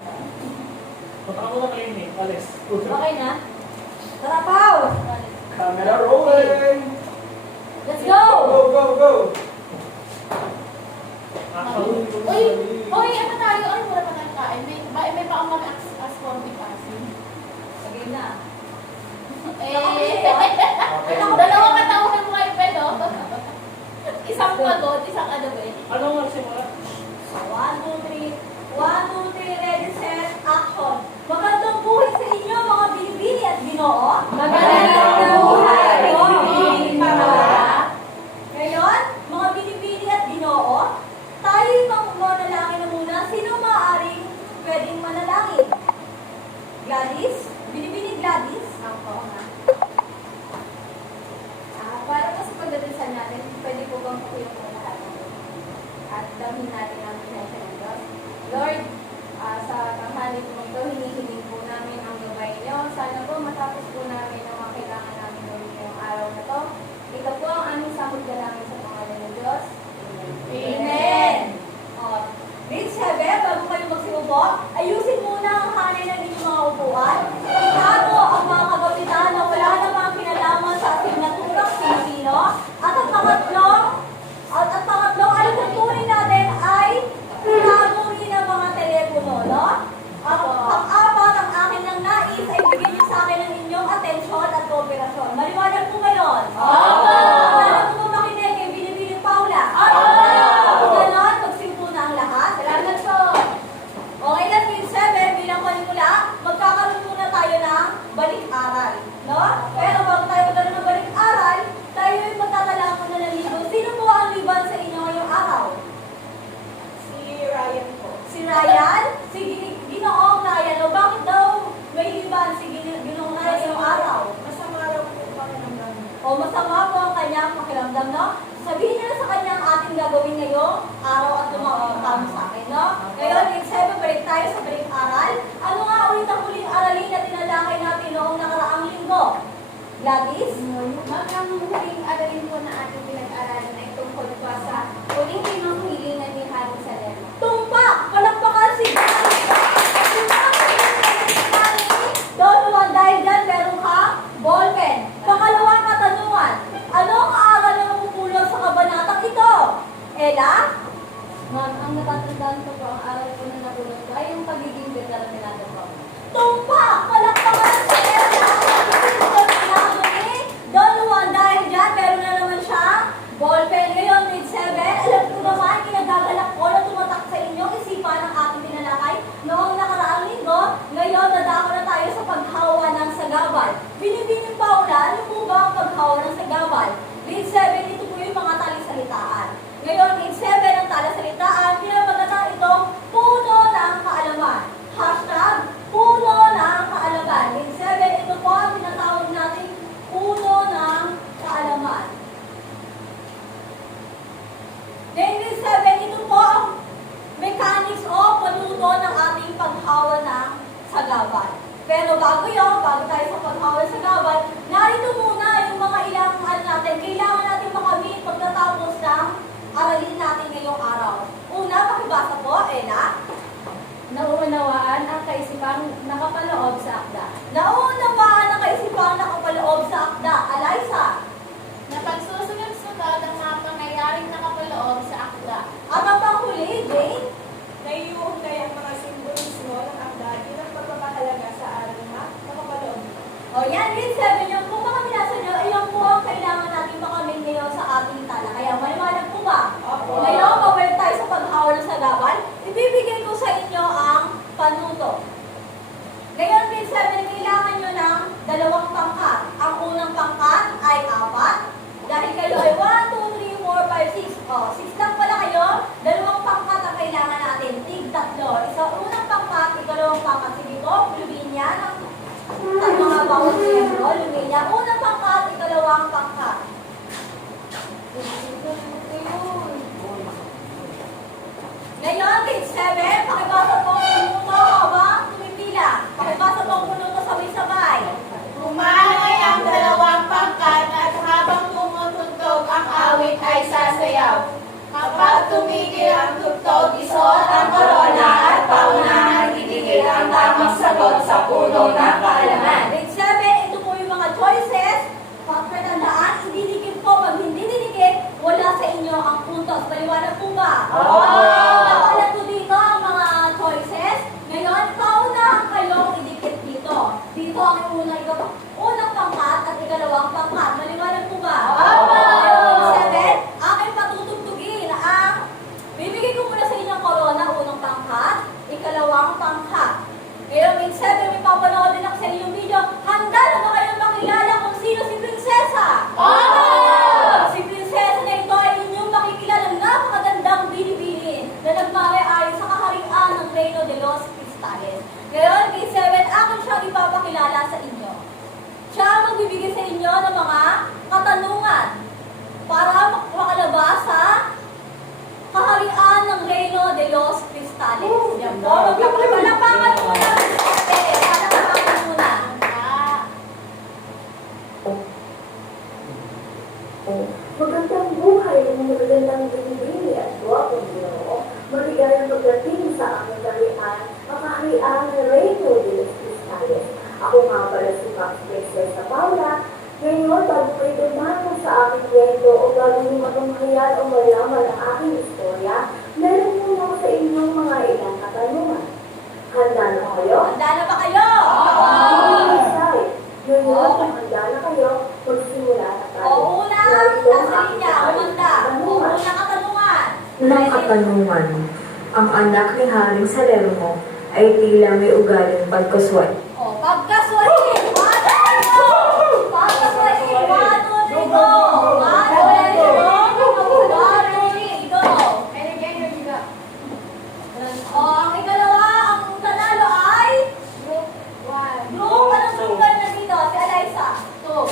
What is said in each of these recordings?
Punta ka muna kayo ni Alex. Okay na? Tara, Pao! Camera rolling! Let's go! Go, go, go! Uy! Uy, ano tayo? Ay, wala pa tayong kain. May pa akong as forming asin. Sige na. Dalawa katawhan mo kayo, pero isang pagod, isang ano ba eh. Ano nga simula? 1, 2, 3. 1, 2, 3, ready, set, action. Magandang buhay sa inyo, mga binibini at binoo. Magandang buhay, binibini at binoo. Ngayon, mga binibini at binoo, tayo'y manalangin na muna. Sino maaaring pwedeng manalangin? Gladys? Binibini Gladys? Ako nga. Para po sa pagdadasal natin, pwede po bang pakuyong po lahat at damhin natin ang pinensya ng Diyos. Lord, sa tanghali po ito, hinihiling po namin ang gabay niyo. Sana po matapos po namin ang mga kailangan namin gawin ngayong araw na to. Ito po ang aming samod dalangin sa pangalan ng Diyos. Amen! Grade 7, bago kayo magsiupo, ayusin muna ang hanay ng inyong mga upuan. Itago ang mga kagamitan na wala namang kinalaman sa asignaturang Pilipino. At ang pangatlong alutuntunin natin ay itago rin ang mga telepono, no? Ang pang-apat, ang akin ng nais ay bigyan niyo sa akin ng inyong atensyon at kooperasyon. Maliwanag po ngayon. Ano po makinig kay Binibining Paula? Kung ganon, magsimpo na ang lahat. Salamat po. Okay na, grade 7, bilang panimula, magkakaroon muna tayo ng balik-aral. No? Pero bago tayo magkaroon ng balik-aral, tayo ay magtatala muna ng libro. Sino po ang liban sa inyo ngayong araw? Si Ryan po. Si Ryan? Si Ginoong Ryan. O bakit daw may liban si Ginoong Ryan ngayong araw? Masama raw po pakiramdam. O masama po ang kanyang pakiramdam, no? Sabihin niyo na sa kanya ang ating gagawin ngayong araw at tumawag sa akin, no? Ngayon, grade 7, balik tayo sa balik-aral. Ano nga ulit ang huling aralin na tinalakay natin noong nakaraang linggo? Gladys? Ma'am, ang huling aralin po na ating pinag-aralan ay tungkol po sa huling limang hilingan ni Hari Salema. Tumpak! Palakpakan si Gladys! Don't want dahil dyan, meron ka ballpen. Pangalawang katanungan, ano ang aaral na mapupulot sa kabanatang ito? Ella? Ma'am, ang natatandaan ko po ang aral po na napulot ko ay yung pagiging determinado po. Tumpak! Palakpakan si Ella! Don't want dahil dyan, meron na naman siya ballpen. Ngayon, grade 7, alam ko naman, kinagagalak ko na tumatak sa inyong isipan ng ating tinalakay noong nakaraang linggo. Ngayon, dadako na tayo sa paghawa ng sagabal. Binibining Paula, ano po ba ang paghawa ng sagabal? Grade 7, ito po yung mga talisalitaan. Ngayon, grade 7, ang talisalitaan, pinapagatan itong puno ng kaalaman. Hashtag, puno ng kaalaman. Grade 7, ito po ang tinatawag natin puno ng kaalaman. Then grade 7, ito po ang mechanics o panuto ng ating paghawa ng sagabal. Pero bago tayo sa paghawa ng sagabal, narito muna yung mga ilang natin. Kailangan natin makamit pagkatapos ng aralin natin ngayong araw. Una, pakibasa po, Ella. Nauunawaan ang kaisipang nakapaloob sa akda. Naunawaan ang kaisipang nakapaloob sa akda. Eliza. Na pagsusunod-sunod ang mga pangyayaring nakapaloob sa akda. At ang panghuli, Jane. Naiuugnay ang mga simbolismo ng akda bilang pagpapahalaga sa aral na nakapaloob. O yan, grade 7 yung kung baka binasa nyo, iyon po ang kailangan natin makamit ngayon sa ating tala. Kaya maliwanag po ba? Opo. Ngayon, mawala tayo sa paghawa ng sagabal. Ibibigay ko sa inyo ang panuto. Ngayon, grade 7, kailangan nyo ng dalawang pangkat. Ang unang pangkat ay 4. Dahil kayo ay 1, 2, 3, 4, 5, 6. O, 6 lang pala kayo. Dalawang pangkat ang kailangan natin. Tig-tatlo. Unang pangkat, ikalawang pangkat. Sige po, Lubinya ng mga bawat siyembro. Lubinya. Unang pangkat, ikalawang pangkat. Ngayon, grade 7, pakibasa po ang punuto habang tumipila. Pakibasa po ang punuto sabay-sabay. Umangay ang dalawang pangkat at habang tumutuntog ang awit ay sasayaw. Kapag tumigil ang tugtog, isuot ang korona at paunahan itigil balot sa puno ng kaalaman. Grade 7, ito po yung mga choices. Pagkatandaan, ididikit po. Pag hindi didikit, wala sa inyo ang puntos. Paliwanag po ba? Nakalat po dito ang mga choices. Ngayon, paunahan kayong idikit dito. Dito ang unang pangkat at ikalawang pangkat. Maliwanag po ba? Grade 7, aking patutugtugin ang bibigay ko muna sa inyong corona, unang pangkat, ikalawang pangkat. Ngayon, grade 7, may papanood din ako sa inyong video. Handa na ba kayong makilala kung sino si Prinsesa? Si Prinsesa na ito ay inyong makikilala ng napakagandang binibilin na nagmamay-ayon sa kaharian ng Reino de los Cristales. Ngayon, grade 7, ako siyang ipapakilala sa inyo. Siya ang magbibigay sa inyo ng mga katanungan para makalabas sa kaharian ng Reino de los Cristales. Yan po, magpapalapakan muna. Palapakan muna. Magandang buhay ng magandang binibili at buwapong Ginoo. Maligayang pagdating sa aking kaharian, ang kaharian ng Reino de los Cristales. Ako nga pala si Prinsesa Paula. Ngayon, bago kayo dumating sa aking kwento o bago niyo matunghayan o malaman ang aking istorya, meron muna ako sa inyong mga ilang katanungan. Handa na kayo? Handa na ba kayo? Ngayon, kung handa na kayo, magsimula na tayo. Una, nasa linya, umanda. Unang katanungan. Unang katanungan, ang anak ni Haring Salermo ay tila may ugaling pagkasway. Pagkaswali. Pagkaswali. Ang ikalawa, ang nanalo ay Group 1. Group, anong sugar na dito? Si Eliza. Group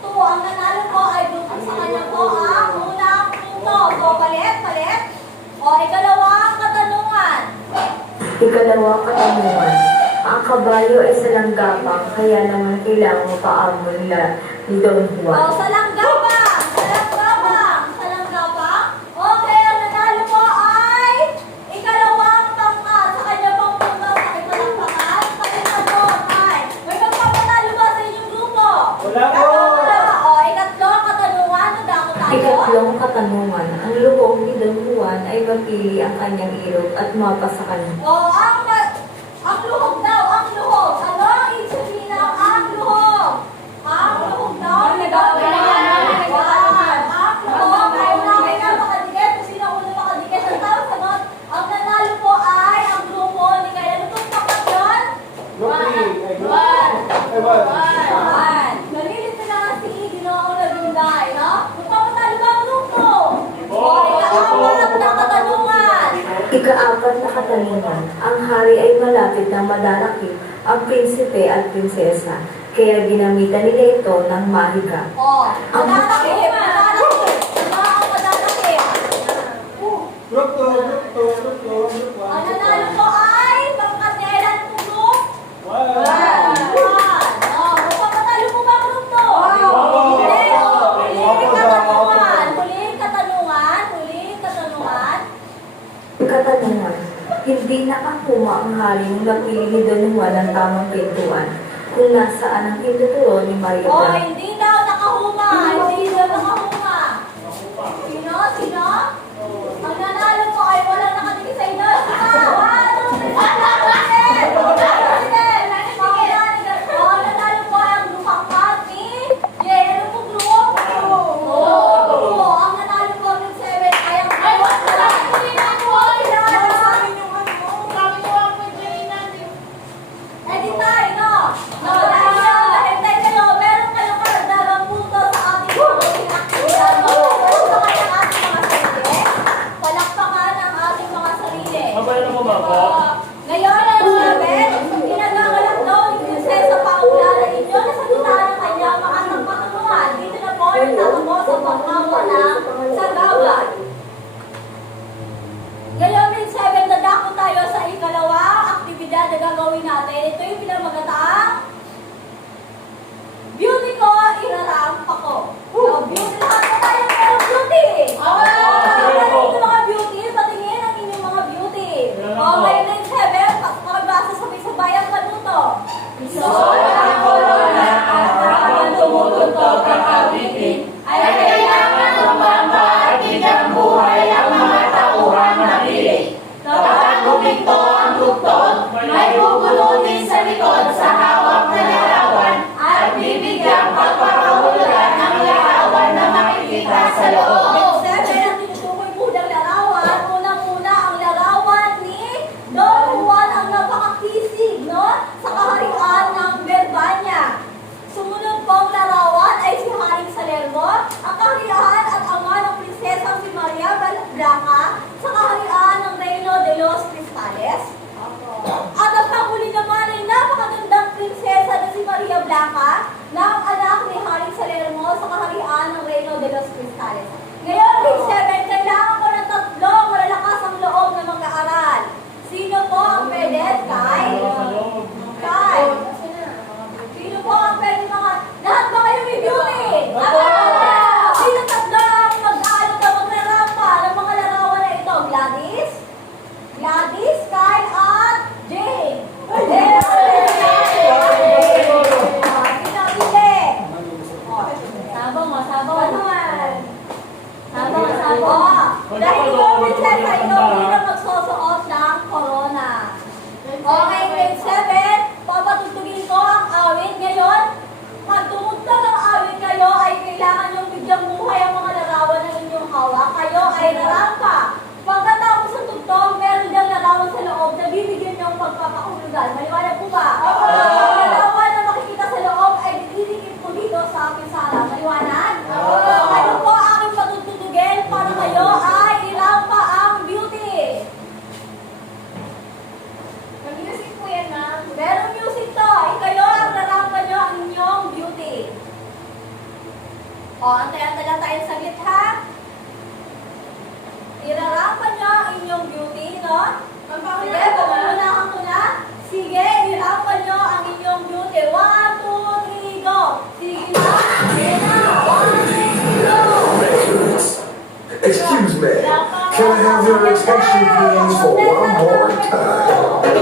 2. Ang nanalo po ay Group 2. Sa kanya po ang unang punto. So, palit. Ikalawang katanungan. Ikalawang katanungan, ang kabayo ay salanggapang kaya naman kailangan mapaamon ni Don Juan. Salanggapang. Okay, ang nanalo po ay ikalawang pangkat. Sa kanya pong punto sa ikalawang pangkat. Pagkatapos ay may magpapanalo ba sa inyong grupo? Wala po! Ikatlong katanungan. Nandako tayo. Ikatlong katanungan, ang lubong ni Don Juan ay mapili ang kanyang ilog at mapa sa kanya. Ang luhog daw, ang luhog. Ano ang ibig sabihin ng ang luhog? Ang luhog daw. Ang luhog ay unang na makadikit. Kung sino una makadikit. Ang tawag sagot, ang nanalo po ay ang grupo ni Kaya. Ano itong tapat yun? Nalilit na nga si Ginoong Nabinday, no? Magpapatalo ba ang grupo? Ikaapat na katanungan. Ikaapat na katanungan, ang hari ay malapit na madaraki ang prinsipe at prinsesa, kaya ginamitan nila ito ng mahika. Madadakip. Ano ang madadakip? Group 2. Ang nanalo po ay pangkat ni Elan po group. Wow! Magpapatalo po ba ang group to? Huling katanungan. Katanungan, hindi nakakuma ang hari nung napili ni Don Juan ang tamang pintuan kung nasaan ang pintuturon ni Maria. Hindi daw nakahuma. Hindi daw nakahuma. Sino? Ang nanalo po ay walang nakatikit sa inyo. Ang nanalo po ay ang lupangkat ni Yelo po group. Ang nanalo po ng 7 ay ang Editay, no? Dahil kayo, meron kayong card Okay, grade 7, papatutugin ko ang awit ngayon. Pag tumugtog ang awit kayo, ay kailangan yung bigyang buhay ang mga larawan ng inyong hawak. Kayo ay larampa. Pagkatapos ng tugtog, meron diyang larawan sa loob na bibigyan niyong pagpapahulugan. Maliwanag po ba? Ang larawan na makikita sa loob ay didikit po dito sa aking sala. Maliwanag? Ano po ang aking patutugin para kayo ay irampa ang beauty. Mag-music po yan, ma'am. Merong music to. Kayo ang larampa nyo ang inyong beauty. O, antay-antay lang tayo saglit ha. Irarampa nyo ang inyong beauty, no? Sige, pagmulahan ko na. Sige, irampa nyo ang inyong beauty. 1, 2, 3, go! Sige na. Sige na. 1, 2, 3, go! Excuse me, can I have your attention please for one more time?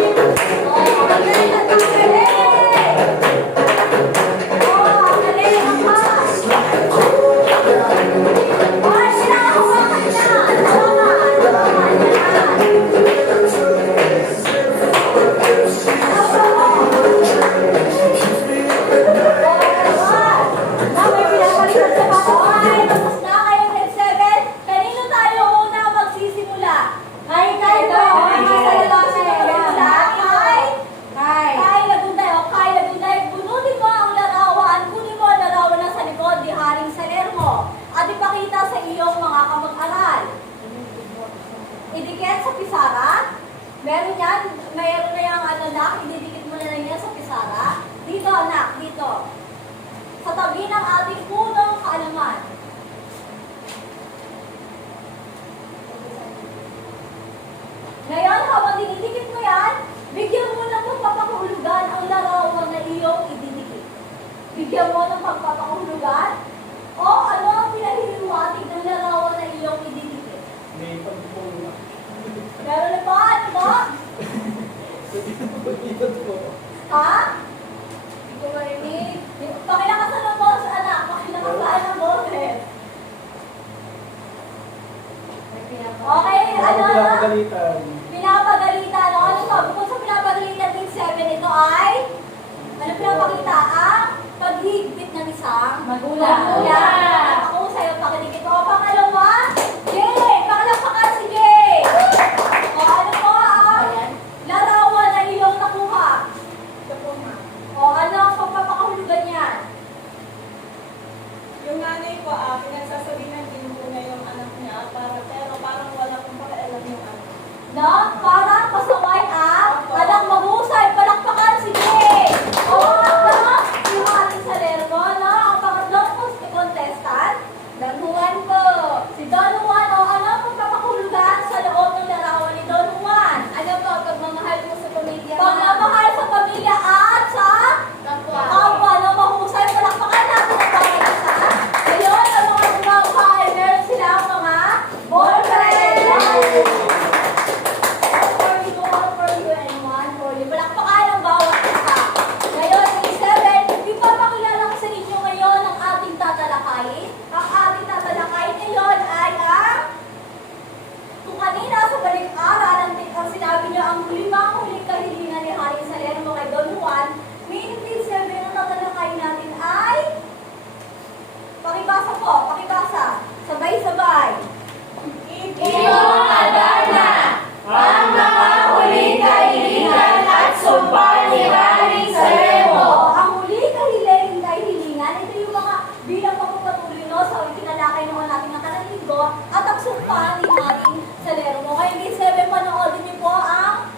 Idikit sa pisara. Meron yan, mayroon na yung ano na, ididikit mo na lang yan sa pisara. Dito anak, dito. Sa tabi ng ating punong kaalaman. Ngayon, habang dinidikit mo yan, bigyan mo ng pagpapahulugan ang larawan na iyong ididikit. Bigyan mo ng pagpapahulugan o ano ang pinahiliwatig ng larawan na iyong ididikit. May pagpupulong. Meron na ba? Ano ba? Ha? Hindi ko marinig. Pakilakasan ng boss, anak. Pakilakasan ng boses. Okay, ano? Pinapagalitan. Pinapagalitan. Ano sabi ko sa pinapagalitan din 7, ito ay? Ano pinapakita? Ang paghigpit ng isang magulang. Ako sa'yo, pakinig ito. Pangalawa, Jay! Pakalapakan si Jay! O ano po ang larawan na iyong nakuha? O ano ang pagpapakahulugan niyan? Yung nanay ko, pinagsasabihan din po na yung anak niya, pero parang wala kong pakialam yung anak. No? Parang pasaway ang anak mahusay. Palakpakan si Jay! O ano? Yung ating salerno, no? Ang pangatlong contestant, Don Juan po. Si Don Juan, o ano ang pagpapakahulugan sa loob ng larawan ni Don Juan? Ano po, pagmamahal po sa pamilya. Pagmamahal sa pamilya at sa kapwa na mahusay. Palakpakan natin ang bawat isa. Ngayon, ang mga gumagawa ay meron silang mga boyfriend. One for you and one for you. Palakpakan ang bawat isa. Ngayon, grade 7, ipapakilala ko sa inyo ngayon ang ating tatalakayin. Ang ating tatalakayin ngayon ay ang kung kanina sa balik-aral ang sinabi niya ang limang huling kahilingan ni Haring Salerno kay Don Juan, meaning grade 7 ang tatalakayin natin ay pakibasa po, pakibasa. Sabay-sabay. Iyong adana, ang mga huling kahilingan at sumpa ni Haring Salerno. Ang huling kahilingan, ito yung mga bilang pagpapatuloy no, sa itinalakay naman natin ng kanang linggo at ang sumpa ni Haring Salerno. Kaya grade 7, panoodin niyo po ang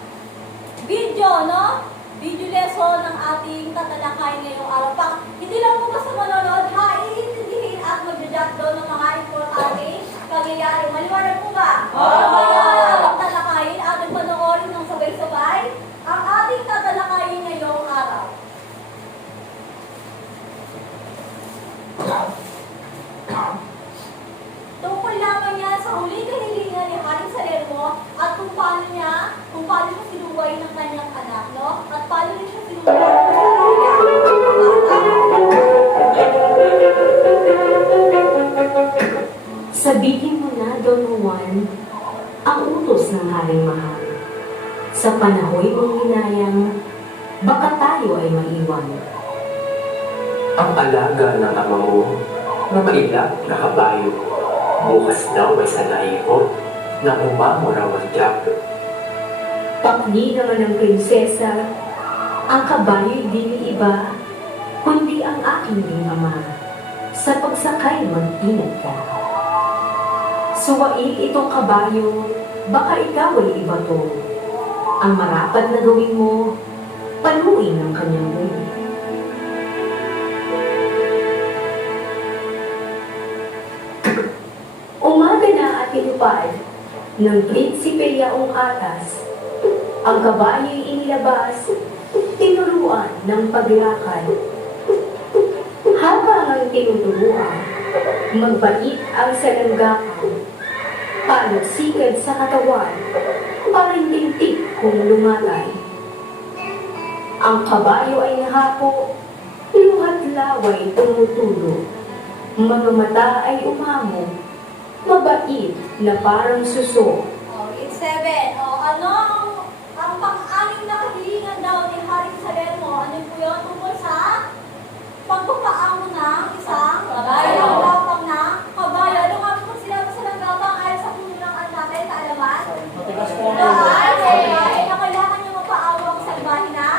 video, no? Video lesson ng ating tatalakayin ngayong araw. Hindi lang po basta manonood, ha? Iintindihin at mag-jot doon ng mga importante pangyayari. Maliwanag po ba? Ano ba yung ating tatalakayin? Ating panoorin ng sabay-sabay ang ating tatalakayin ngayong araw. Tungkol lamang yan sa huling kahilingan ni Haring Salerno at kung paano niya sinuway ng kanyang anak, no? At paano rin siya sinuway ng Sabihin mo na, Don Juan, ang utos ng Haring Mahal. Sa panahoy mong hinaya tayo ay maiwan. Ang alaga ng ama mo na mailap na kabayo. Bukas daw ay sanaiko na umamuraw ang diablo. Pakni naman ng prinsesa, ang kabayo'y di ni iba, kundi ang aking ding ama. Sa pagsakay mag-ingat ka. Suwain itong kabayo, baka ikaw ay iba to. Ang marapat na gawin mo, paluin ang kanyang ulo. Umaga na at tinupad ng prinsipe yaong atas. Ang kabayo'y inilabas, tinuruan ng paglakad. Habang ang tinuturuan, magbait ang salanggapan. Palagsikad sa katawan, parang lintik kung lumatay. Ang kabayo ay nahapo, luhat laway tumutulo. Mga mata ay umamo, mabait na parang suso. Grade 7. Ano ang pang-anim na kahilingan daw ni Haring Salermo? Ano po yun? Tungkol sa pagpapaamo ng isang langgapang na kabayo. Ano nga po sinabi sa langgapang ayon sa punulang natin, kaalaman? Matigas po ang Dahil na kailangan niyo mapaawa ang salbahin na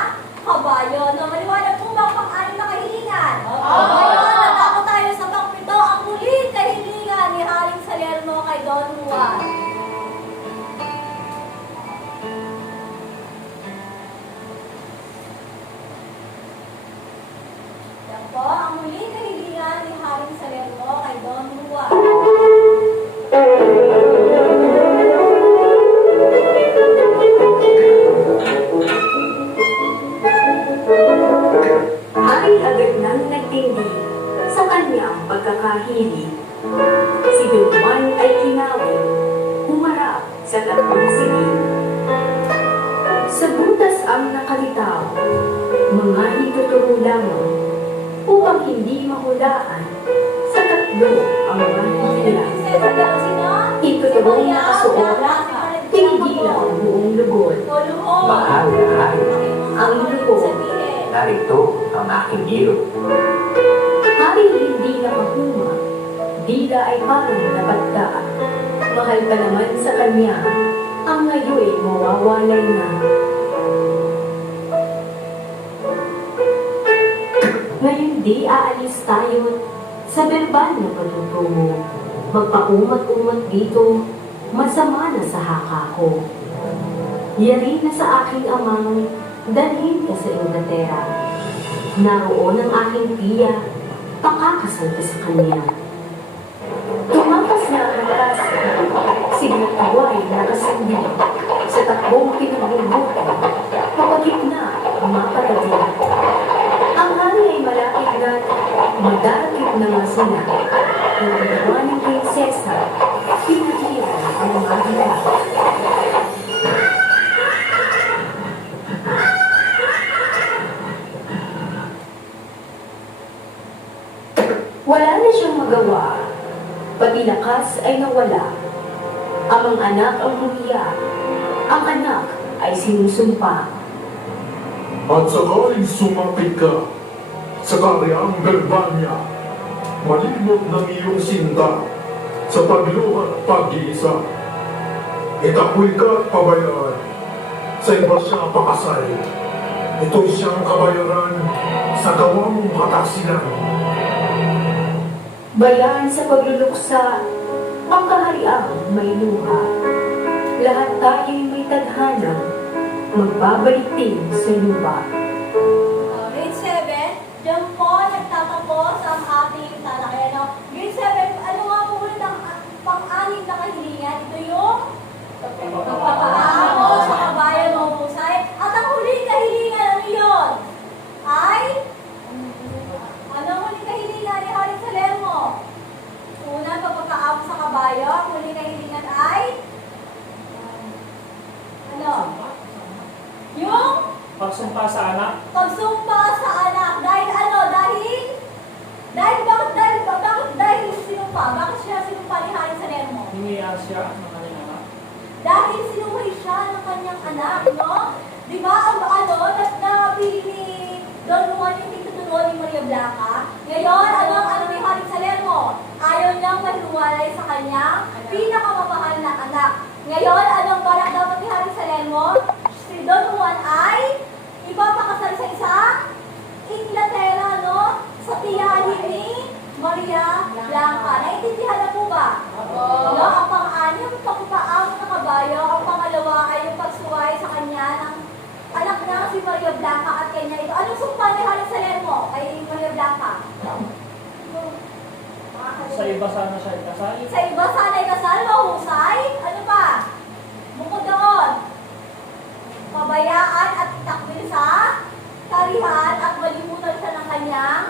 kabayo. No, maliwanag po ba ang pang-anim na kahilingan? Ngayon, natako tayo sa pang-pito, ang huling kahilingan ni Haring Salermo kay Don Juan. Yan po, ang huling kahilingan ni Haring Salermo kay Don Juan. Ay agad nang nagtindi sa kanyang pagkakahilig. Si Don Juan ay kinawin, humarap sa tatlong silid. Sa butas ang nakalitaw, mga hituturo lamang upang hindi mahulaan sa tatlo ang mga hihilang. Ituturong nakasuot, tinigilan ang buong lubod. Mahal na hari, Ang lubod, narito ang aking iro. haring hindi nakahuma, dila ay parang napatta. Mahal pa naman sa kanya, ang ngayo'y mawawalay na. Ngayon di aalis tayo sa verbal na patutungo. Magpaumat-umat dito, masama na sa haka ko. Yari na sa aking amang, dalhin ka sa Inglaterra. Naroon ang aking tiya, pakakasal ka sa kanya. Tumakas na ang kasa, siguro ay nakasindi. Sa takbong pinagbubuti, kapagit na mapatagin. Ang hari ay malapit na, madarakit na nga sila. Ang ginawa ng prinsesa, pinahiran ang mahila. Wala na siyang magawa. Pati lakas ay nawala. Amang anak ang humiya. Ang anak ay sinusumpa. At sakaling sumapit ka sa karyang Galbanya, malimot ng iyong sinta sa pagluhan at pag-iisa. Itakwil ka at pabayaan, sa iba siya pakasal. Ito'y siyang kabayaran sa gawa mong katasinan. Bayan sa pagluluksa, ang kahariang may luha. Lahat tayo'y may tadhana, magbabalik din sa lupa. Grade 7, diyan po nagtatapos ang ating talakayan. Grade 7, ano nga po ulit ang pang-anim na kahilingan? Ito yung pagpapaamo sa kabayan o pusay. At ang huling kahilingan, ano yun? Ay? Ano ang huling kahilingan ni Haring Salermo? Una, pagpapaamo sa kabayo. Ang huling kahilingan ay? Ano? Yung? Pagsumpa sa anak. Pagsumpa sa anak. Dahil ano? Dahil sinumpa? Bakit siya sinumpa ni Haring Salermo? Hiniya siya ng kanyang anak. Dahil sinuway siya ng kanyang anak, no? Di ba ang napili ni Blanca. Ngayon, ano ni Haring Salermo? Ayaw niyang mahiwalay sa kanyang pinakamamahal na anak. Ngayon, anong balak dapat ni Haring Salermo? Si Don Juan ay ipapakasal sa isang Inglaterra, no? Sa tiyahin ni Maria Blanca. Naintindihan na po ba? No? Ang pang-anim, pagpapaamo ng kabayo. Ang pangalawa ay yung pagsuway sa kanya ng anak na si Maria Blanca at kanya ito. Anong sumpa ni Haring Salermo kay Maria Blanca? Sa iba sana siya ikasal. Sa iba sana'y kasal, mahusay. Ano pa? Bukod doon, pabayaan at itakwil sa karihan at malimutan siya ng kanyang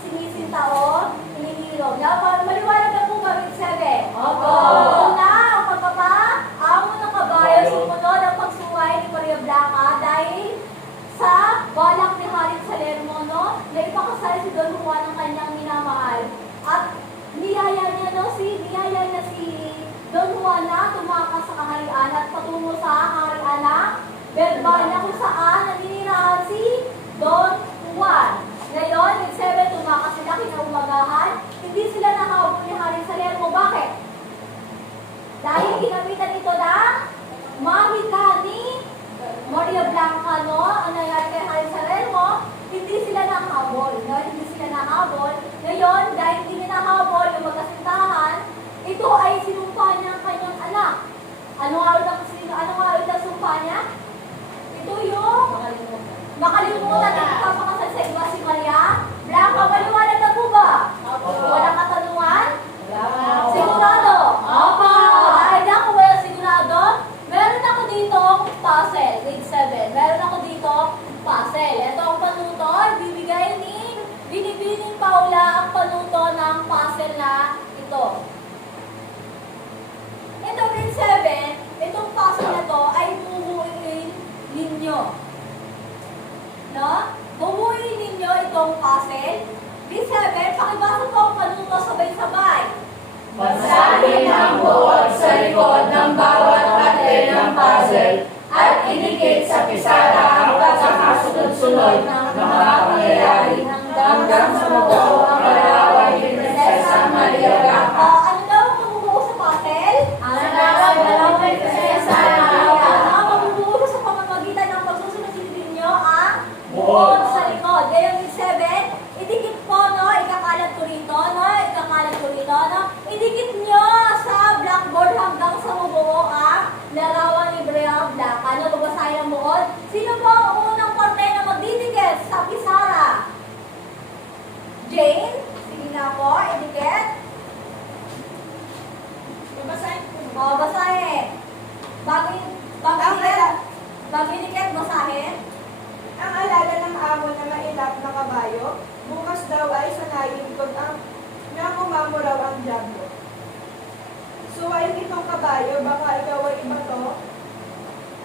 sinisintao, hinihilom. Maliwanag na po ba, Week 7? Opo. Una, ang pagpapaamo ng kabayo, sumunod ang pagsuway ni Maria Blanca dahil sa balak ni Haring Salermo, no? Na ipakasal si Don Juan ng kanyang minamahal. At niyaya niya si Don Juan na tumakas sa kaharian at patungo sa kaharian na Berbanya kung saan naninirahan si Don Juan. Ngayon, with 7, tumakas sila kinaumagahan. Hindi sila nakahabol ni Haring Salermo. Bakit? Dahil ginamitan ito ng mahika ni Maria Blanca, no? Ang nangyari kay Haring Salermo, hindi sila nakahabol. No? Hindi sila nakahabol. Ngayon, dahil hindi nakahabol yung magkasintahan, ito ay sinumpa niya ang kanyang anak. Anong araw ang sumpa niya? Ito yung makalimutan na ipapakasal sa iba si Maria Blanca. Maliwanag na po ba? Walang katanungan? Sigurado? Opo. Dahil na kung walang sigurado, meron ako dito puzzle, grade 7. Meron ako dito puzzle. Ito ang panuto, bibigay ni Binibining Paula ang panuto ng puzzle na ito. Ito, grade 7, itong puzzle na to ay bubuuin ninyo. No? Bubuuin ninyo itong puzzle. Grade 7, pakibasa po ang panuto sabay-sabay. Basahin ang buod sa likod ng bawat parte ng puzzle at inikit sa pisara ang pagkakasunod-sunod ng mga pangyayari hanggang sa mabuo ang larawan ni Prinsesa Maria Blanca. Ano daw ang mabubuo sa puzzle? Ang larawan ni Prinsesa Maria Blanca. Ang mabubuo sa pamamagitan ng pagsusunod-sunod ninyo ang buod sa likod. Ngayon, grade 7, idikit po, no? Ikakalat ko rito, no? Ikakalat ko rito, no? Idikit nyo sa blackboard hanggang sa mabuo ang larawan ni Maria Blanca. Ano, babasahin ang buod? Sino po ang unang parte na magdidikit sa pisara? Jane? Sige nga po, idikit. Babasahin ko. O, basahin. Bago idikit, basahin. Ang alaga ng amo na mailap na kabayo, bukas daw ay sanayin kung ang nakumamo raw ang dyablo. Suwain itong kabayo, baka ikaw ay ibato.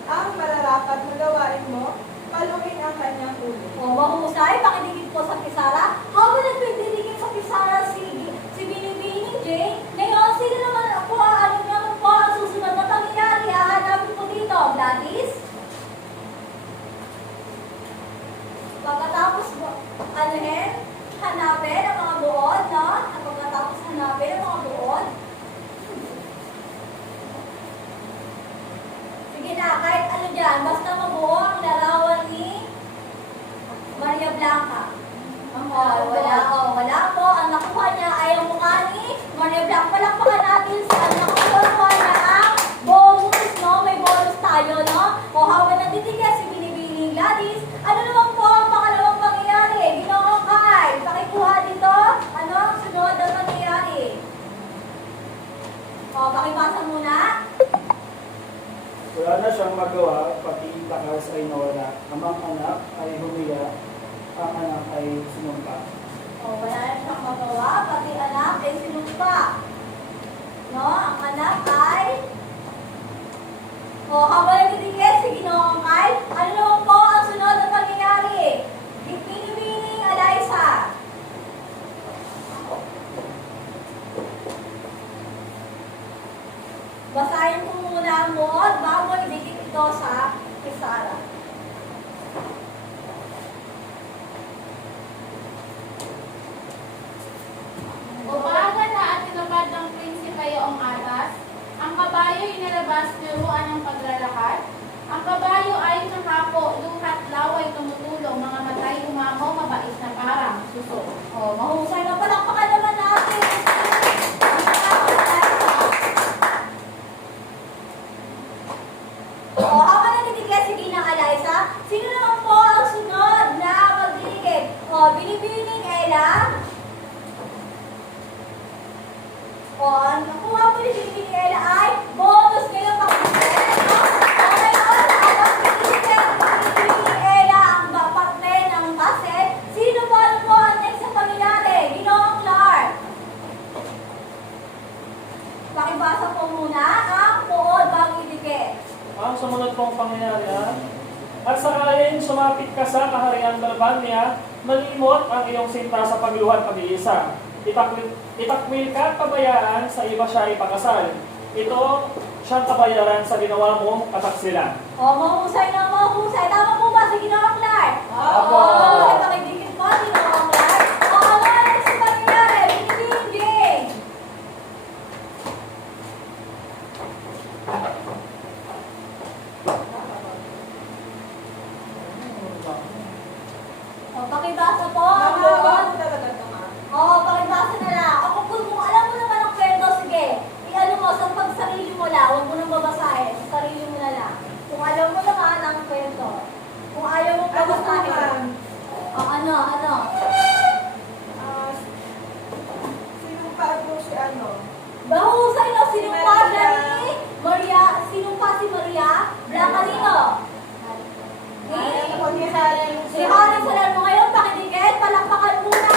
Ang mararapat na gawain mo, paluin ang kanyang ulo. O, mahusay, pakidikit po sa pisara. Habang nagpidikit sa pisara si Binibining Jane, ngayon, sino naman po, ano naman po ang susunod na pangyayari? Hahanapin po dito, Gladys. Pagkatapos hanapin ang mga buod, no? Pagkatapos hanapin ang mga buod. Sige na, kahit ano dyan, basta mabuo ang larawan ni Maria Blanca. Wala po. Ang nakuha niya ay ang mukha ni Maria Blanca. Palakpakan natin sa nakuha niya ang bonus, no? May bonus tayo, no? O habang nanditigas si Binibining Gladys, ano naman po ang pangalawang pangyayari? Ginoong Kai, pakikuha dito. Ano ang sunod na pangyayari? O, pakipasa muna. Wala na siyang magawa, pati takas ay nawala. Amang anak ay humiya, ang anak ay sinumpa. O, wala na siyang magawa, pati anak ay sinumpa. No, ang anak ay... O, habang nagtitigil si Ginoong Kai, ano naman po ang sunod na pangyayari? Binibining Eliza. Basahin ko muna ang buod bago idikit ito sa pisara. ka sa kaharian Balbania, malimot ang iyong sinta sa pagluhan pag-iisa. Itakwil ka at pabayaan sa iba siya ipakasal. Ito siyang kabayaran sa ginawa mong kataksilan. Mahusay na mahusay. Tama po ba si Ginoong Clark? Opo. Mahusay pakibigin po, Ginoong Clark. Ano ang sa pangyayari? Binibigay. Pakibasa po. Pakibasa na lang. Kung alam mo naman ang kwento, sige. I-ano mo, sa pagsarili mo lang. Huwag mo nang babasahin. Sa sarili mo na lang. Kung alam mo naman ang kwento. Kung ayaw mo babasahin. Ano? Sinumpaan mo si ano? Bahusay na sinumpa siya ni Maria. Sinumpa si Maria Blancanino. Si Haring Salerno ngayon, pakidikit, palakpakan muna.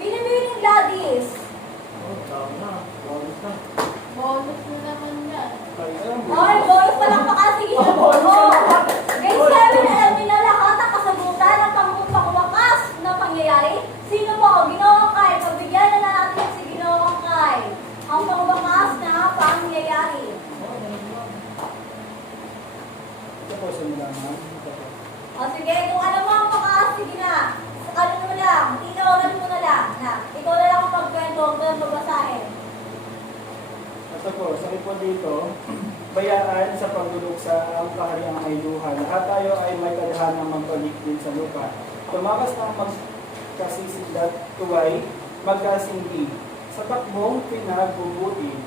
Binibining Gladys. Tama na. Bonus na. Bonus mo naman yan. Ay, bonus palakpakan. Sige na po. Grade 7, alam niyo na lahat ang kasagutan ng pangwakas na pangyayari. Sino po? Ginoong Kay. Pagbigyan na natin si Ginoong Kay. Ang pangwakas na pangyayari. Ito po sa malaman. Sige, kung alam mo ang pangwakas, sige na. Ano mo lang, tinooran mo na lang. Ikaw na lang ang pagkwento, huwag mo lang babasahin. Ito po, sabi po dito, bayaan sa pagdulog sa ang kahariang may luha. Lahat tayo ay may kadahan ng magpaligid sa lupa. Tumakas ng magkasisigdat, tuway, magkasindi. Sa takbong pinagbubuti,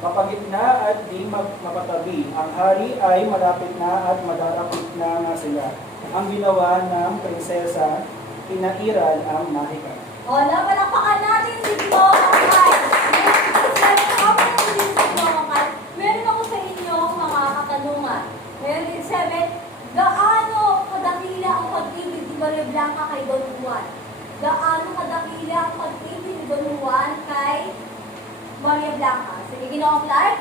mapagitna at di mapatabi. Ang hari ay malapit na at madarapit na nga sila. Ang ginawa ng prinsesa, pinairan ang mahika. Napalakpakan natin si Ginoong Kay. Meron ako sa inyo mga katanungan. Ngayon din 7, gaano kadakila ang pag-ibig ni Maria Blanca kay Don Juan? Gaano kadakila ang pag-ibig ni Don Juan kay Maria Blanca? Sige, Ginoong Clark.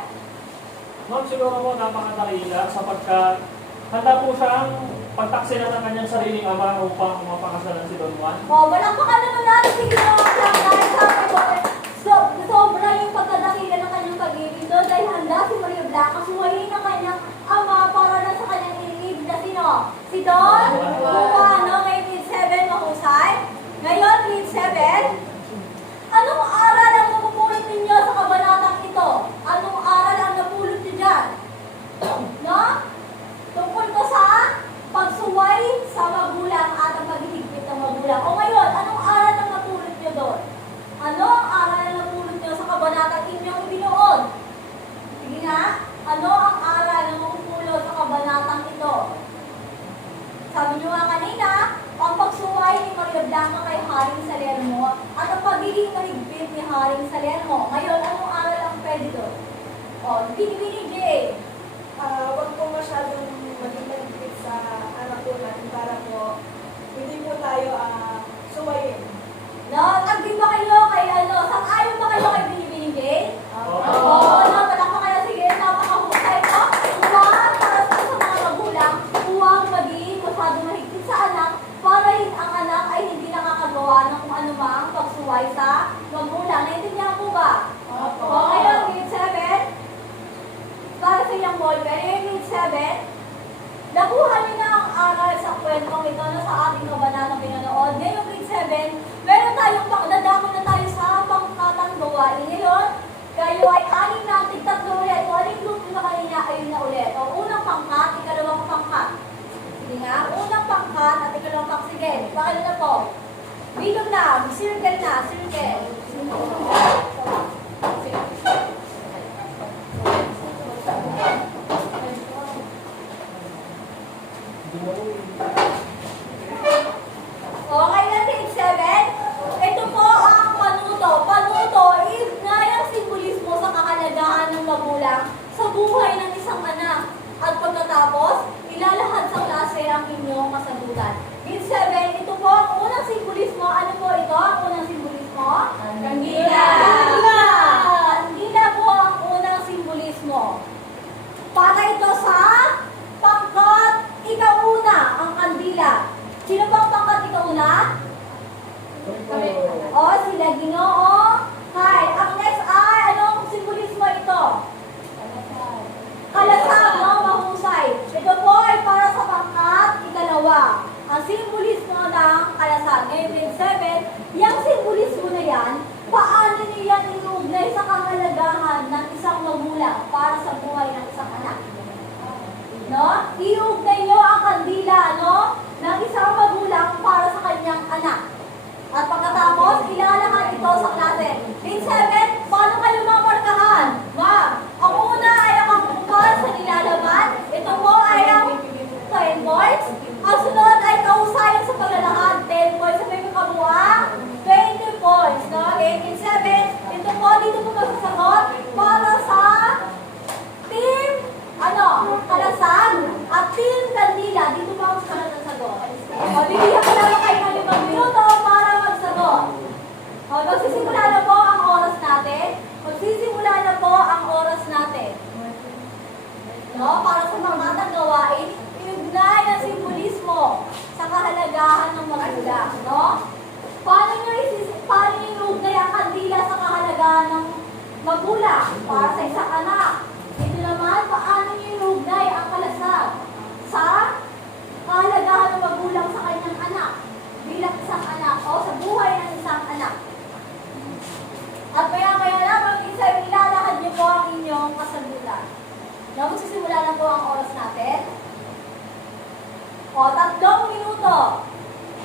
Ma'am, siguro po napakadakila sapagkat handa po siyang pagtaksilan ng kanyang sariling ama upang mapakasalan si Don Juan. Malakpakan naman natin si Ginoong Clark dahil sabi ko, sobra yung pagkadakila ng kanyang pag-ibig doon dahil handa si Maria Blanca suwayin ang kanyang ama para na sa kanyang iniibig na sino? Si Don Juan. May grade 7 mahusay. Ngayon, grade 7. Anong aral ang napupulot ninyo sa kabanatang ito? Anong aral ang napulot niyo dyan? No? Tungkol ko sa pagsuway sa magulang at ang paghihigpit ng magulang. O ngayon, anong aral ang napulot niyo doon? Ano ang aral ang napulot niyo sa kabanatang inyong ibinuon? Sige nga, ano ang aral na mapupulot sa kabanatang ito? Sabi niyo nga kanina, ang pagsuway ni Maria Blanca kay Haring Salerno at ang pagiging mahigpit ni Haring Salerno. Ngayon, anong aral ang pwede doon? Binibinig Jay. Huwag po masyadong maging malipit sa anak po natin para po hindi po tayo suwayin. Agree ba kayo kay sang-ayon ba kayo kay Binibining Jay? Palak pa kayo, sige, napakahusay ko. Huwag para sa mga magulang, huwag maging masyado mahigpit sa anak para ang anak ay hindi nakakagawa ng kung ano mang pagsuway sa magulang. Naintindihan po ba? Ngayon, grade 7. Para sa iyong ballpen, grade 7, nakuha niyo na ang aral sa kwentong ito na sa ating kabanatang pinanood. Ngayon, grade 7, meron tayong dadako na tayo sa pangkatang gawain. Ngayon, kayo ay aning na tig-tatlo ulit. O aling group na kanina, ayun na ulit. O unang pangkat, ikalawang pangkat. Sige nga, unang pangkat at ikalawang pangkat. Sige, bakit na po? Bilog na, circle na, circle. Okay na, grade 7. Ito po ang panuto. Panuto is ngayang simbolismo sa kahalagahan ng magulang sa buhay ng isang anak. At pagkatapos, ilalahad sa klase ang inyong kasagutan. Grade 7, ito po ang unang simbolismo. Ano po ito? Ang unang simbolismo? Kandila! Kandila po ang unang simbolismo. Para Ito po ay para sa pangkat ikalawa. Ang simbolismo ng kalasan. Ngayon, grade 7, yung simbolismo na yan, paano niyo yan inuugnay sa kahalagahan ng isang magulang para sa buhay ng isang anak? No? Iugnay nyo ang kandila, no? Ng isang magulang para sa kanyang anak. At pagkatapos, ilalakad ito sa klase. Grade 7, paano kayo mamarkahan? Ma'am, ang una ay nakapungkal sa nilalaman. Ito po ay ang 10 points. Ang sunod ay kahusayan sa paglalakad. 10 points. Sa may kabuang 20 points. No? Okay, grade 7, ito po, dito po magsasagot para sa team, kalasan at team kandila. Dito po ang sunod na sagot. O, bibigyan ko lang kayo ng 5 minuto para magsagot. O, magsisimula na po ang oras natin. Magsisimula na po ang oras natin. No? Para sa mga gawain, iugnay ang simbolismo sa kahalagahan ng magulang. No? Paano nyo iugnay ang kandila sa kahalagahan ng magulang para sa isang anak? Ito naman, paano nyo iugnay ang kalasan sa kahalagahan ng magulang sa kanyang anak bilang isang anak o sa buhay ng isang anak. At maya-maya lang, ilalakad niyo po ang inyong kasagutan. Na magsisimula na po ang oras natin. O, 3 minuto.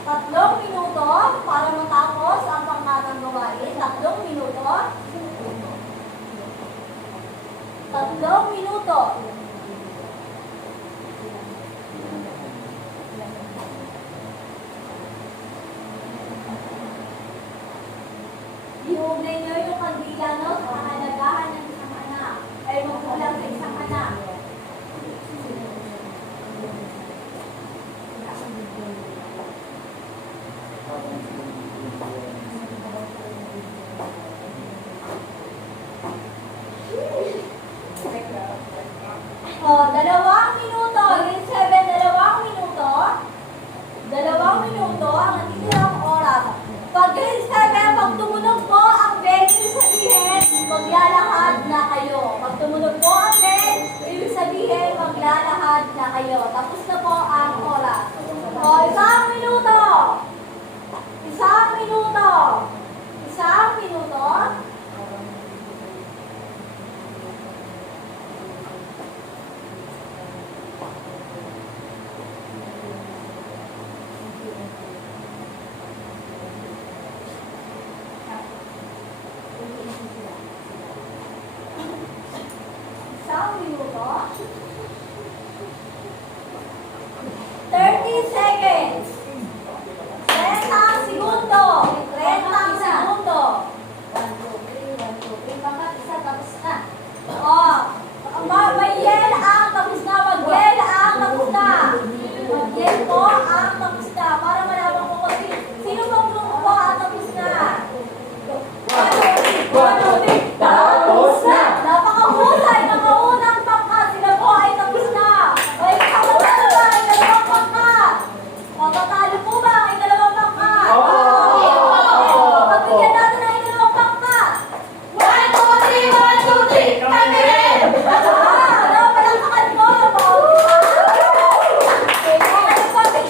3 minuto para matapos ang pangkatang gawain. 3 minuto. 3 minuto. Iugnay nyo yung kandila, no? Sa kahalagahan ng isang anak. Ay magulang sa isang anak. O, 2 minuto. Grade 7, 2 minuto. 2 minuto ang natitirang oras. Pag grade 7, pag tumunog po ang bell, ibig sabihin, maglalakad na kayo. Pag tumunog po ang bell, ibig sabihin, maglalakad na kayo. Tapos na po ang oras. O, 1 minuto. 1 minuto. 1 minuto. Isang minuto. 30 seconds. 30 segundo. 30 segundo. 1, 2, 3, 1, 2, 3. Pangkat isa, tapos na. May yel ang tapos na. Mag-yel ang tapos na. Mag-yel po ang tapos na. Para malaman ko kung sino pang grupo po ang tapos na. 1, 2, 3. Tapos na. Napakahusay ng maunang pangkat. Sila po ay tapos na. Ay, kamusta na ba ang dalawang pangkat? Matatalo po ba ang dalawang pangkat? Pagbigyan natin ang dalawang pangkat. 1, 2, 3, 1, 2, 3. Kami rin! Palakpakan mo.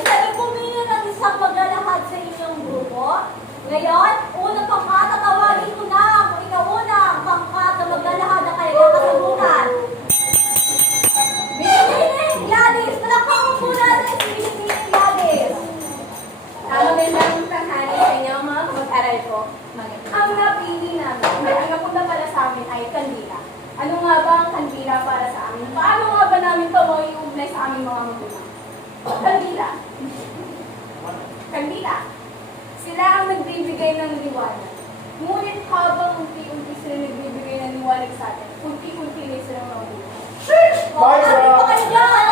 Sabi po ninyo ng isang maglalakad sa inyong grupo. Ngayon, unang pangkat, tatawagin ko na ang ikaunang pangkat na maglalakad na kayo kasagutan. Binibining Gladys! Palakpakan mo po natin si Binibining Gladys! Magandang tanghali sa inyo mga mag-aral ko. Ang napili namin, ang napunta pala sa amin ay kandila. Ano nga ba ang kandila para sa amin? Paano nga ba namin ito maiugnay sa aming mga magulang? Kandila. Kandila. Sila ang nagbibigay ng liwanag. Ngunit habang unti-unti sila nagbibigay ng liwanag sa atin, unti-unti na silang magulang. Sabi po kayo dyan!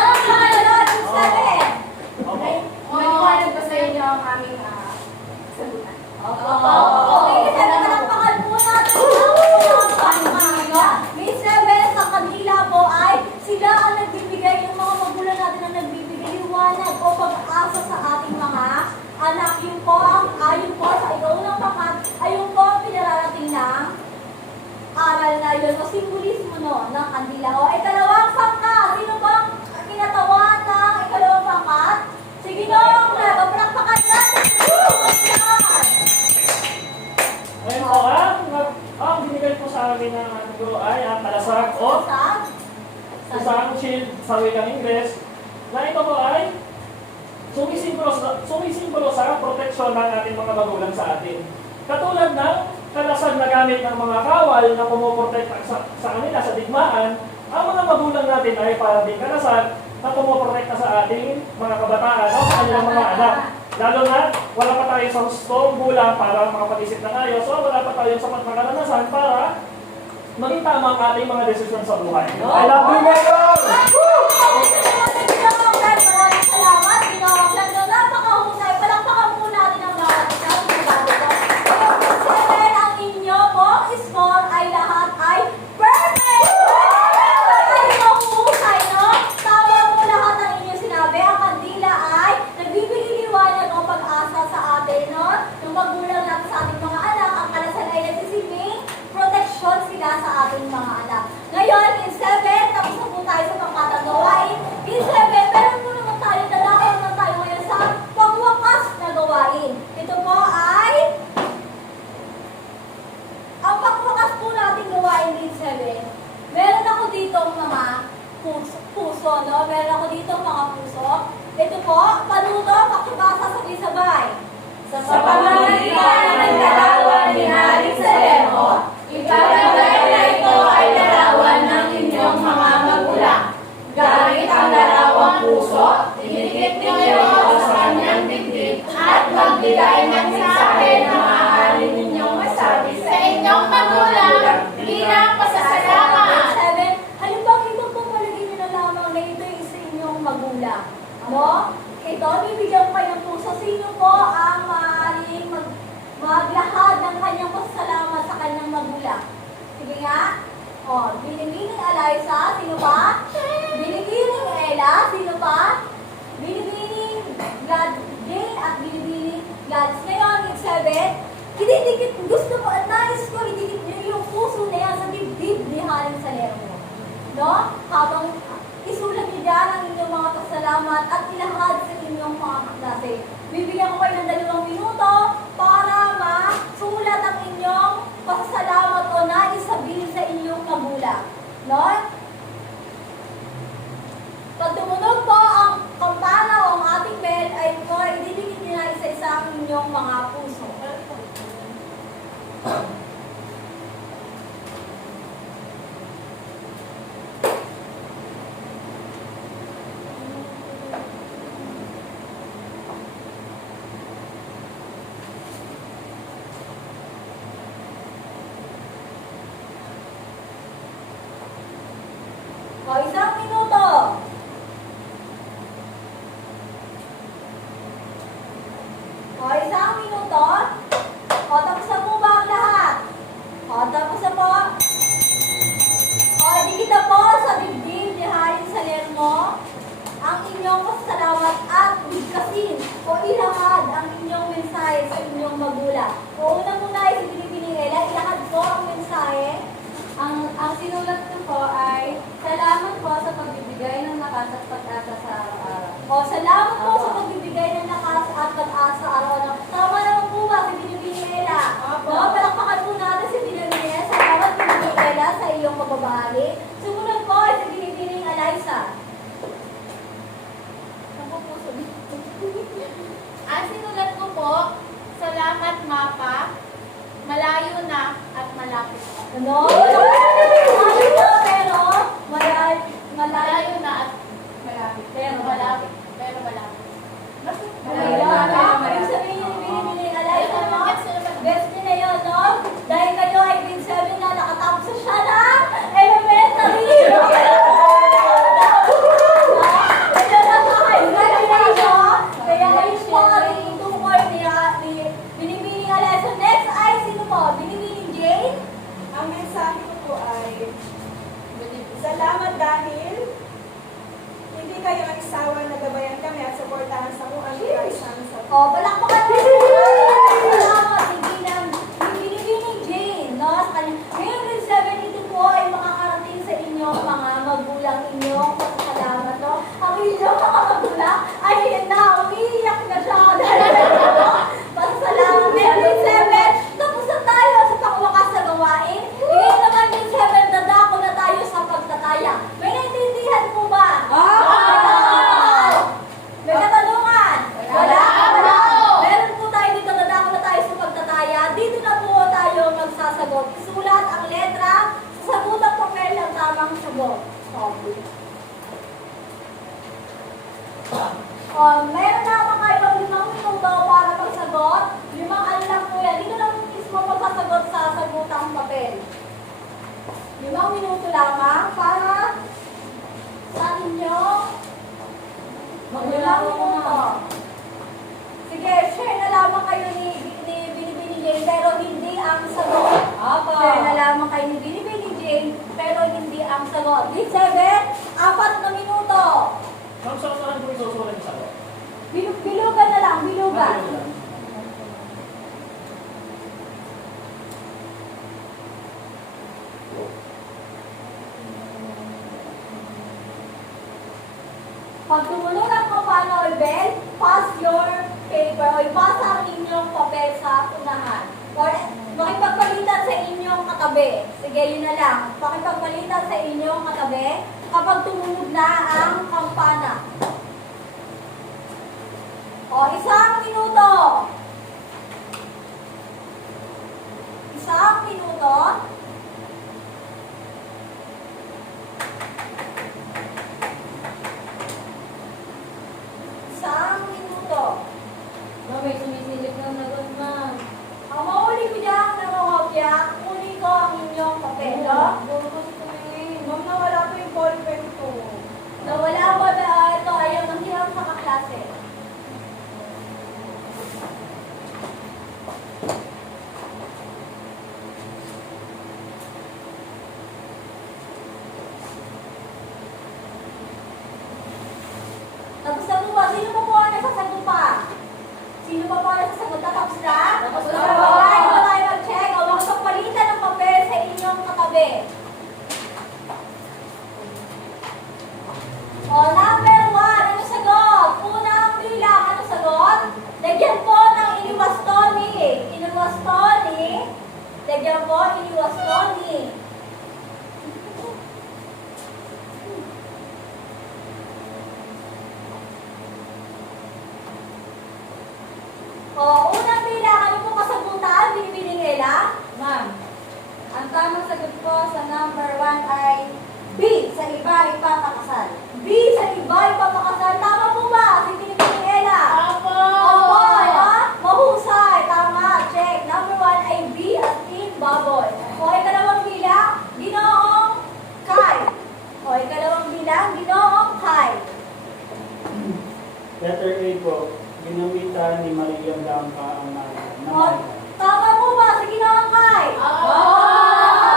Maliwanag ba sa inyo ang aming sagutan? Okay, kasi palakpakan po natin ang pangkat. May 7 sa kanila po ay sila ang nagbibigay, yung mga magulang natin ang nagbibigay liwanag o pag-asa sa ating mga anak. Yung po sa ikaunang pangkat ay yung po ang pinararating ng aral na yun o simbolismo no, ng kandila. O ay dalawang pangkat. Sino bang kinatawan sa wikang Ingles, na ito po ay sumisimbolo sa proteksyon ng ating mga magulang sa atin. Katulad ng kalasan na gamit ng mga kawal na pumuprotekta sa kanila sa digmaan, ang mga magulang natin ay parang din kalasan na pumuprotekta sa ating mga kabataan o sa kanilang mga anak. Lalo na wala pa tayo sa hustong gulang para makapag-isip na tayo, so wala pa tayong sapat na karanasan para maging tama ang ating mga desisyon sa buhay. I love you, Mayor! Maraming salamat. Ginawaglan na napakahusay. Palakpakan po natin ang mga isang sigado ko. Seven, ang inyo pong score ay lahat ay perfect! Ay, mahusay, no? Tama po lahat ng inyong sinabi. Ang kandila ay nagbibigay liwanag o pag-asa sa atin, no? Yung magulang natin sa ating mga anak, ang kalasan ay nagsisilbing protection sila sa ating mga anak. Ngayon, in 7, tapos na po tayo sa pangkatang gawain. In 7, meron po naman tayo, dalakot naman tayo ngayon sa pangwakas na gawain. Ito po ay, ang pangwakas po nating gawain in 7. Meron ako dito mga puso, no? Meron ako dito mga puso. Ito po, panuto, pakibasa sabay-sabay. Sa pamamagitan ng larawan ni Haring Salermo, ipapagay na ito ay larawan ng inyong mga magulang. Gamit ang larawang puso, idikit ninyo sa kanyang dibdib at magbigay ng mensahe na maaari ninyong masabi sa inyong magulang bilang pasasalamat. 7, ano bang ibang pupalagay nyo na lamang na ito yung sa inyong magulang? Ano? Ito, bibigyan ko kayo ng puso. Sino po ang maaaring maglahad ng kanyang pasasalamat sa kanyang magulang? Sige nga. O, Binibining Eliza, sino pa? Binibining Ella, sino pa? Binibining Jane at Binibining Gladys. Ngayon, in 7, ididikit, gusto ko, nais ko, ididikit nyo yung puso na yan sa dibdib ni Haring Salermo. No? Habang isulat niyo dyan ang inyong mga pasalamat at ilahad sa inyong mga kaklase. Bibigyan ko kayo ng 2 minuto para masulat ang inyong pasalamat o nais sabihin sa inyong magulang. No? Pag tumunog po ang kampana o ang ating bell, ay po, ididikit niyo na isa-isa ang inyong mga puso. O, 1 minuto. O, 1 minuto. O, tapos na po ba ang lahat? O, tapos na po. O, dikit na po sa dibdib ni Haring Salermo ang inyong pasasalamat at bigkasin o ilahad ang inyong mensahe sa inyong magulang. O, unang muna ay si Binibining Ella, ilahad po ang mensahe. Ang sinulat ko po ay, salamat po sa pagbibigay ng lakas at pag-asa sa araw-araw. O, salamat po sa pagbibigay ng lakas at pag-asa araw-araw. Tama naman po ba si Binibining Ella? O, palakpakan po natin si Binibining Ella. Salamat Binibining Ella sa iyong pagbabahagi. Sumunod po ay si Binibining Eliza. Saan po po sabihin? Ang sinulat ko po, salamat mapa, malayo na at malapit. Ano? Ano po, pero malayo na at malapit. Pero malapit. Ibig sabihin niyo ni Binibining Eliza, no? Best niyo na yun, no? Dahil kayo ay grade 7 na nakatapos na siya ng elementary. Kaya ayun po ang ating tukoy ni Binibining Eliza. Next ay sino po? Binibining Jane? Ang mensahe ko po ay, salamat dahil hindi kayo nagsawa na gabayan kami at suportahan sa kung ano ay isang sa O, palakpakan mo. Salamat, Binibining Jane, no? Sa kanya. Ngayon, grade 7, ito po ay makakarating sa inyong mga magulang inyong pasasalamat, no? Ang inyong mga magulang ay umiiyak na siya. Pasasalamat. Ngayon, grade 7, tapos na tayo sa pangwakas na gawain. Ngayon naman, grade 7, dadako na tayo sa pagtataya. May naintindihan po ba? Meron naman kayo 5 minuto para magsagot. 5 ano lang po yan. Dito lang mismo magsasagot sa sagutang papel. 5 minuto lamang para sa inyo. 5 minuto. Sige, share na lamang kayo ni Binibini Jane, pero hindi ang sagot. Share na lamang kayo ni Binibini Jane, pero hindi ang sagot. Grade 7, 4 na minuto. Ma'am, saan po isusulat yung sagot? Bilugan na lang, bilugan. Pag tumulong ang kampana or bell, pass your paper o ipasa ang inyong papel sa unahan. Or makipagpalitan sa inyong katabi. Sige, yun na lang. Makipagpalitan sa inyong katabi kapag tumunog na ang kampana. O, 1 minuto. 1 minuto. May sumisilip ng lagot, ma'am. Ang mauli ko dyan ng hopya, kunin ko ang inyong papel. Ma'am, nawala po yung ballpen ko. Nawala ko na ito ay ang nandiyan sa kaklase. Tapos na po ba? Sino po ang nasasagot pa? Sino pa po ang nasasagot? Tapos na? Tapos na. Alright, ito tayo mag-check. O, makapagpalitan ng papel sa inyong katabi. O, number 1, ano sagot? Unang bilang, ano sagot? Lagyan po ng iniwastoni. Iniwastoni. Lagyan po, iniwastoni. O, unang bilang, ano po kasagutan? Binibining Ella? Ma'am, ang tamang sagot po sa number 1 ay B, sa iba ipapakasal. B, sa iba ipapakasal. Tama po ba? Si Binibining Ella? Opo! Opo, ha? Mahusay. Tama. Check. Number 1 ay B as in baboy. O, ikalawang bilang, Ginoong Kai. O, ikalawang bilang, Ginoong Kai. Letter A po, ginamitan ni Maria Blanca ang O, tama po ba? Si Ginoong Kai? Opo!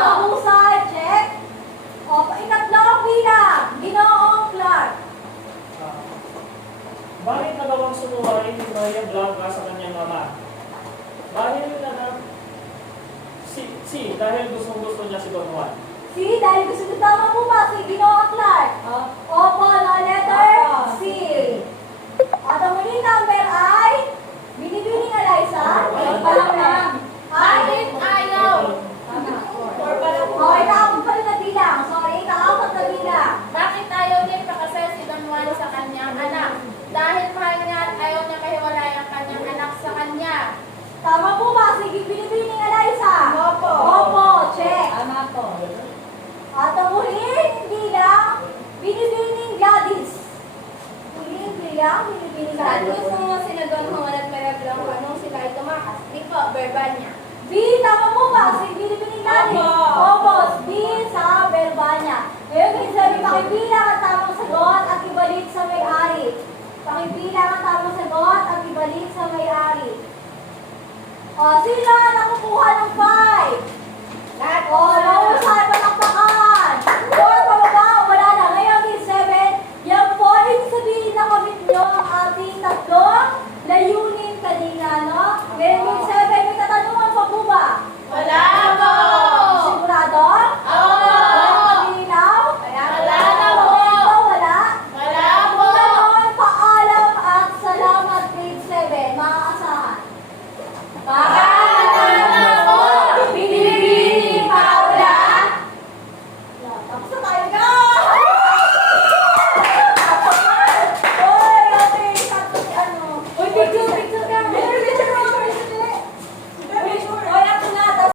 Mahusay. Check. O, ikatlong bilang, Ginoong Clark. Bakit nagawang sunuwain ni Maria Blanca sa kanyang ama? Dahil dahil gustong-gusto niya si Don Juan. C, dahil gusto ko tama po ba? Si Ginoong Clark. Opo, no, letter Opo. C. At ang muling number ay Binibining Eliza. Ay, palang ma'am. Ay, ayaw. tama. Or parang O, ika-apat pa rin na bilang. Sorry, ika-apat na bilang. Bakit ayaw niya ipakasal si Don Juan sa kanyang anak? Dahil mahal niya at ayaw niya mahiwalay ang kanyang anak sa kanya. Tama po ba? Sige, Binibining Eliza. Opo. Opo, check. Tama po. At ang muling bilang Binibining Gladys. Muling bilang Binibining Saan Gladys. gusto mo sila Don Juan at Maria Blanca nung sila ay tumakas? Di po, verbal niya. B, tama po ba? Si Binibining Gladys. Opo. Opo, B sa Verbania. Ngayon, kasi sabi pakibilang at tamang sagot